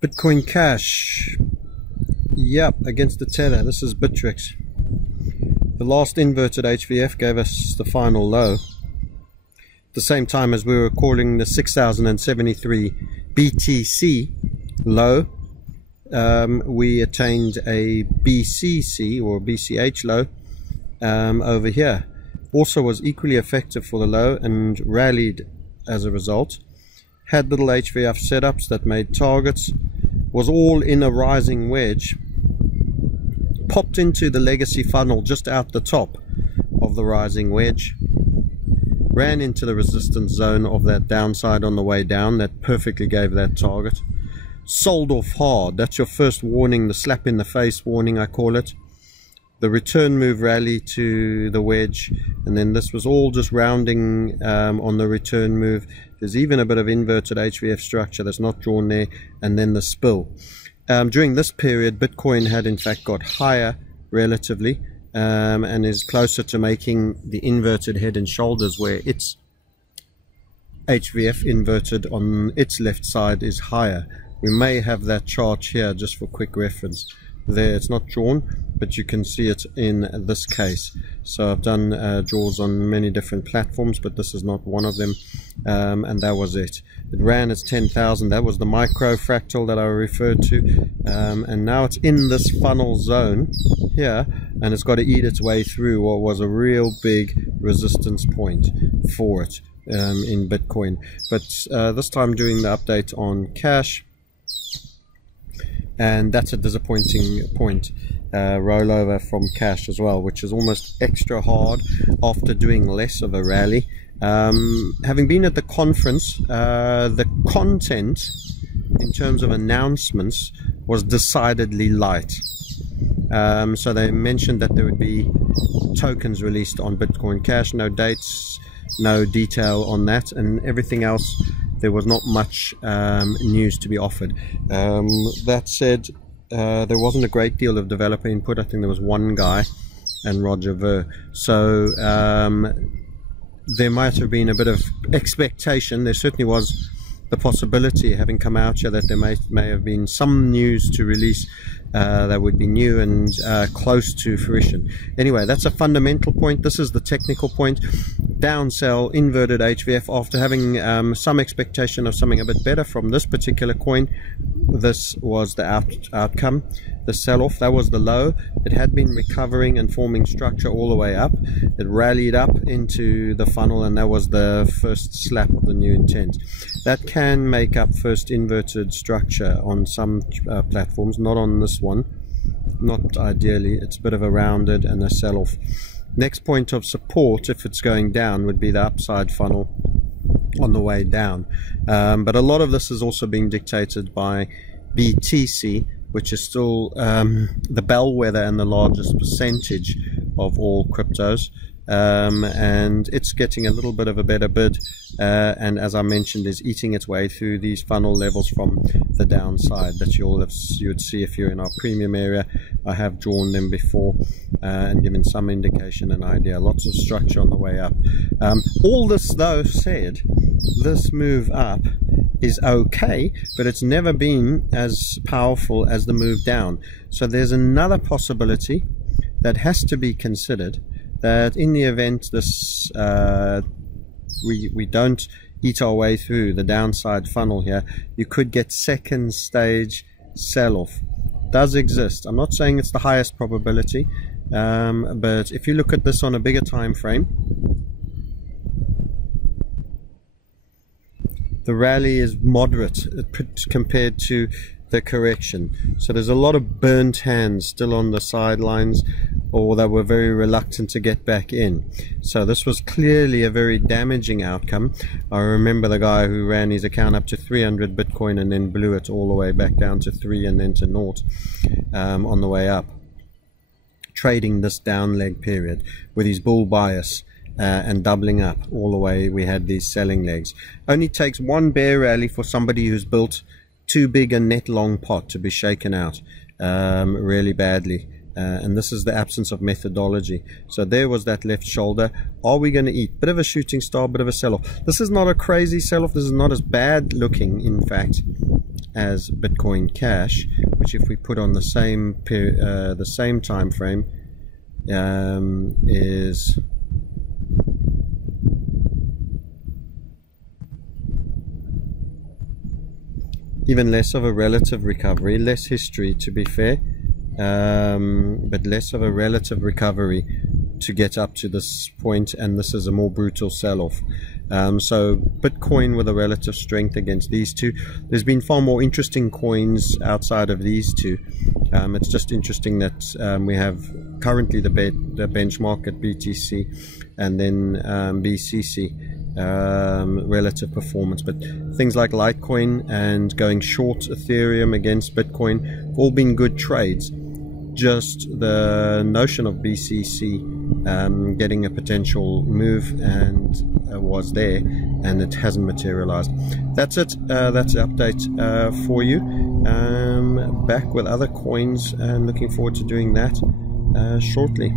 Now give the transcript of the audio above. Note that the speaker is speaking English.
Bitcoin Cash. Yep, against the Tether. This is Bittrex. The last inverted HVF gave us the final low. At the same time as we were calling the 6073 BTC low, we attained a BCC or BCH low over here. Also was equally effective for the low and rallied as a result. Had little HVF setups that made targets, was all in a rising wedge, popped into the legacy funnel just out the top of the rising wedge, ran into the resistance zone of that downside on the way down. That perfectly gave that target. Sold off hard. That's your first warning, the slap in the face warning I call it. The return move rally to the wedge, and then this was all just rounding on the return move. There's even a bit of inverted HVF structure that's not drawn there, and then the spill. During this period, Bitcoin had in fact got higher relatively, and is closer to making the inverted head and shoulders, where its HVF inverted on its left side is higher. We may have that chart here just for quick reference. There, it's not drawn, but you can see it in this case. So I've done draws on many different platforms, but this is not one of them, and that was it. It ran as 10,000. That was the micro fractal that I referred to, and now it's in this funnel zone here, and it's got to eat its way through what was a real big resistance point for it in Bitcoin. But this time doing the update on cash, and that's a disappointing point. Rollover from cash as well, which is almost extra hard after doing less of a rally. Having been at the conference, the content in terms of announcements was decidedly light. So they mentioned that there would be tokens released on Bitcoin Cash, no dates, no detail on that, and everything else there was not much news to be offered. That said, there wasn't a great deal of developer input. I think there was one guy and Roger Ver. So there might have been a bit of expectation. There certainly was the possibility, having come out here, that there may have been some news to release that would be new and close to fruition. Anyway, that's a fundamental point. This is the technical point. Down sell, inverted HVF, after having some expectation of something a bit better from this particular coin. This was the outcome. The sell-off, that was the low. It had been recovering and forming structure all the way up. It rallied up into the funnel, and that was the first slap of the new intent. That can make up first inverted structure on some platforms, not on this one, not ideally. It's a bit of a rounded and a sell-off. Next point of support, if it's going down, would be the upside funnel on the way down. But a lot of this is also being dictated by BTC, which is still the bellwether and the largest percentage of all cryptos. And it's getting a little bit of a better bid, and as I mentioned, is eating its way through these funnel levels from the downside that you would see if you're in our premium area. I have drawn them before and given some indication and idea. Lots of structure on the way up. All this though said, this move up is okay, but it's never been as powerful as the move down. So there's another possibility that has to be considered, that in the event this we don't eat our way through the downside funnel here, you could get second stage sell-off. Does exist. I'm not saying it's the highest probability, but if you look at this on a bigger time frame, the rally is moderate compared to the correction. So there's a lot of burnt hands still on the sidelines, or that were very reluctant to get back in. So this was clearly a very damaging outcome. I remember the guy who ran his account up to 300 Bitcoin and then blew it all the way back down to 3 and then to 0 on the way up, trading this down leg period with his bull bias. And doubling up all the way. We had these selling legs. Only takes one bear rally for somebody who's built too big a net long pot to be shaken out really badly And this is the absence of methodology. So there was that left shoulder. Are we going to eat? Bit of a shooting star, bit of a sell-off. This is not a crazy sell-off. This is not as bad looking, in fact, as Bitcoin Cash, which if we put on the same time frame, is even less of a relative recovery, less history to be fair, but less of a relative recovery to get up to this point, and this is a more brutal sell-off. So Bitcoin with a relative strength against these two. There's been far more interesting coins outside of these two. It's just interesting that we have currently the benchmark at BTC and then BCC relative performance, but things like Litecoin and going short Ethereum against Bitcoin have all been good trades. Just the notion of BCC getting a potential move and was there, and it hasn't materialized. That's it. That's the update for you. Back with other coins, and looking forward to doing that shortly.